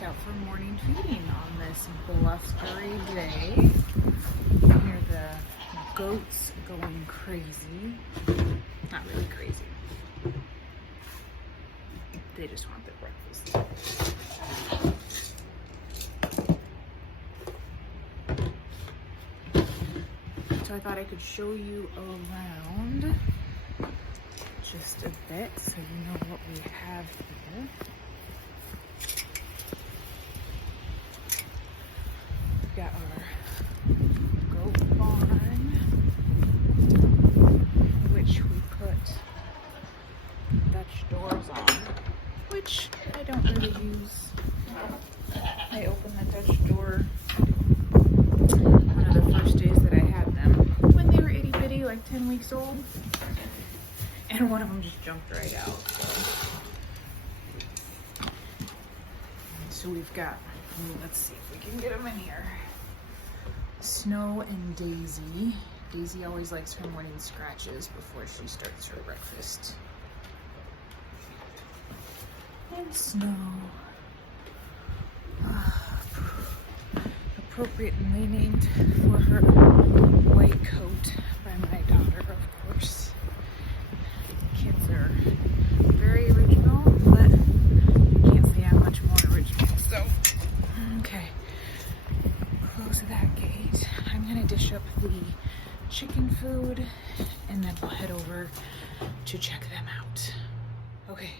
just out for morning feeding on this blustery day. Hear the goats going crazy. Not really crazy. They just want their breakfast. So I thought I could show you around just a bit so you know what we have here. We've got our goat barn, which we put Dutch doors on, which I don't really use. I opened the Dutch door one of the first days that I had them when they were itty bitty, like 10 weeks old. And one of them just jumped right out. So we've got, let's see if we can get them in here. Snow and Daisy. Daisy always likes her morning scratches before she starts her breakfast. And Snow. Appropriately named for her white coat by my daughter, of course. Kids are very original, but you can't say I'm much more original. So, okay, close that gate. I'm gonna dish up the chicken food and then we'll head over to check them out. Okay,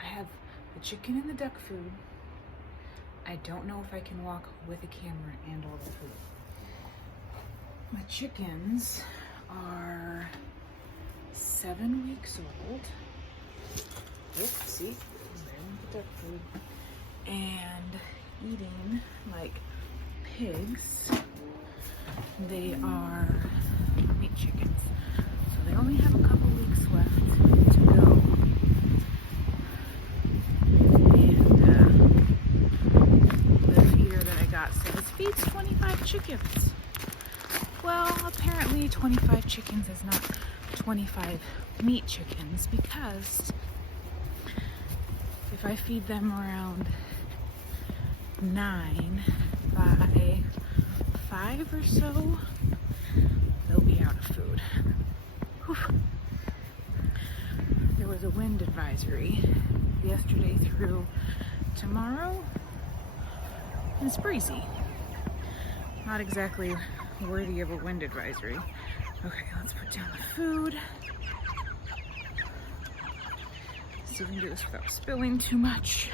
I have the chicken and the duck food. I don't know if I can walk with a camera and all the food. My chickens are 7 weeks old. Yep, see, there's the duck food. And eating like pigs. They are meat chickens. So they only have a couple weeks left to go. Says feeds 25 chickens. Well, apparently 25 chickens is not 25 meat chickens, because if I feed them around 9 by 5 or so, they'll be out of food. Whew. There was a wind advisory yesterday through tomorrow. It's breezy. Not exactly worthy of a wind advisory. Okay, let's put down the food. See if we can do this without spilling too much.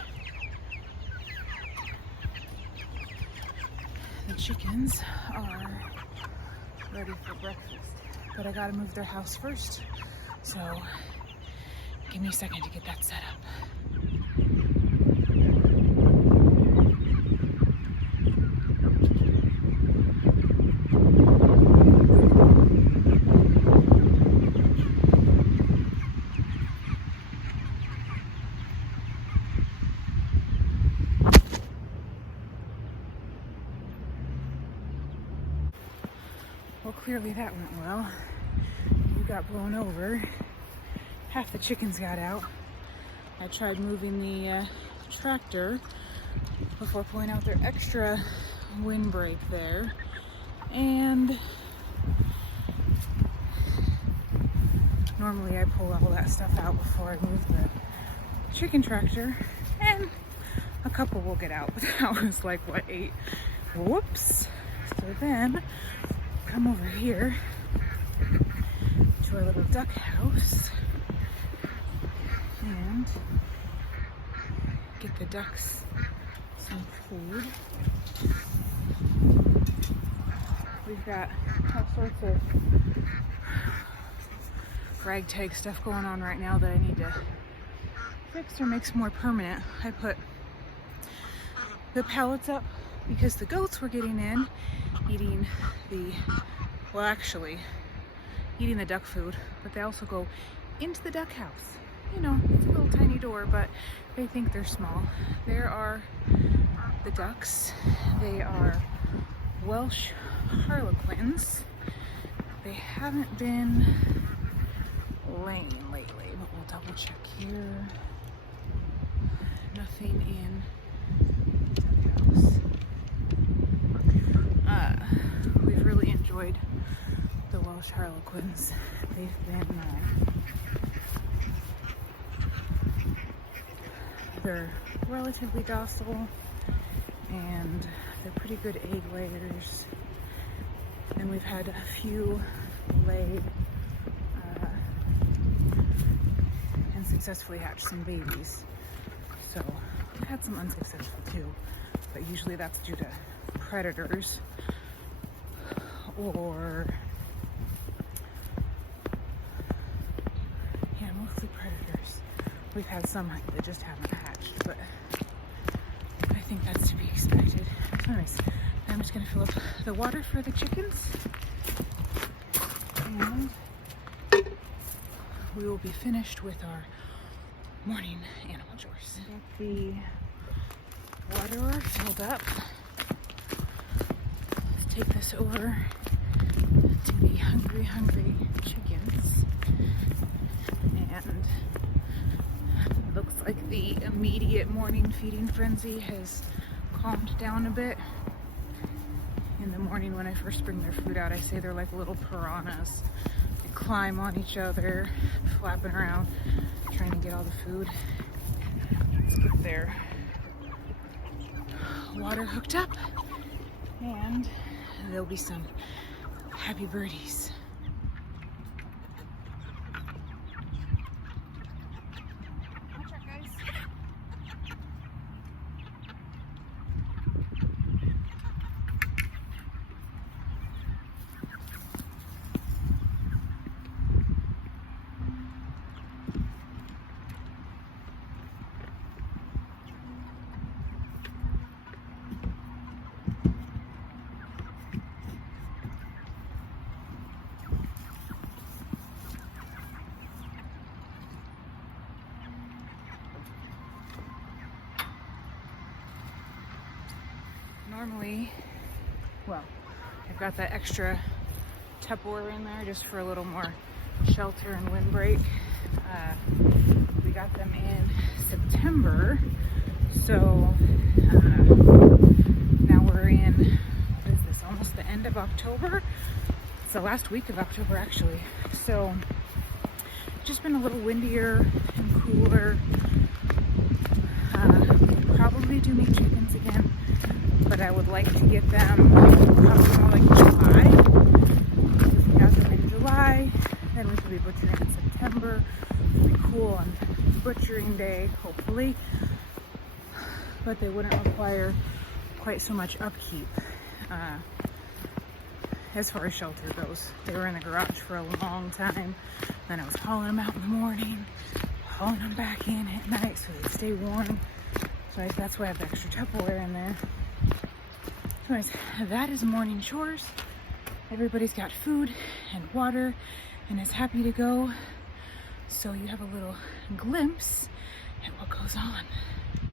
The chickens are ready for breakfast, but I gotta move their house first. So give me a second to get that set up. Well, clearly that went well. You got blown over. Half the chickens got out. I tried moving the tractor before pulling out their extra windbreak there. And normally I pull all that stuff out before I move the chicken tractor. And a couple will get out. But that was like, what, 8? Whoops. So then come over here to our little duck house and get the ducks some food. We've got all sorts of ragtag stuff going on right now that I need to fix or make some more permanent. I put the pallets up because the goats were getting in, eating eating the duck food, but they also go into the duck house. You know, it's a little tiny door, but they think they're small. There are the ducks. They are Welsh Harlequins. They haven't been laying lately, but we'll double check here. Nothing in Harlequins. They've been, they're relatively docile and they're pretty good egg layers. And we've had a few lay and successfully hatch some babies. So we've had some unsuccessful too, but usually that's due to predators or mostly predators. We've had some that just haven't hatched, but I think that's to be expected. So anyways, I'm just gonna fill up the water for the chickens and we will be finished with our morning animal chores. Got the water filled up. Let's take this over to the hungry chickens. And it looks like the immediate morning feeding frenzy has calmed down a bit. In the morning when I first bring their food out, I say they're like little piranhas. They climb on each other, flapping around, trying to get all the food. Let's get their water hooked up and there'll be some happy birdies. Watch out, guys. Normally, well, I've got that extra Tupperware in there just for a little more shelter and windbreak. We got them in September, so now we're in, what is this, almost the end of October? It's the last week of October actually. So it's just been a little windier and cooler. Probably do meat chickens again, but I would like to get them probably more like July. If we got them in July, then we could be butchering in September. It'd be cool on butchering day, hopefully. But they wouldn't require quite so much upkeep as far as shelter goes. They were in the garage for a long time. Then I was hauling them out in the morning, hauling them back in at night so they stay warm. So that's why I have the extra Tupperware in there. So anyways, that is morning chores. Everybody's got food and water and is happy to go. So you have a little glimpse at what goes on.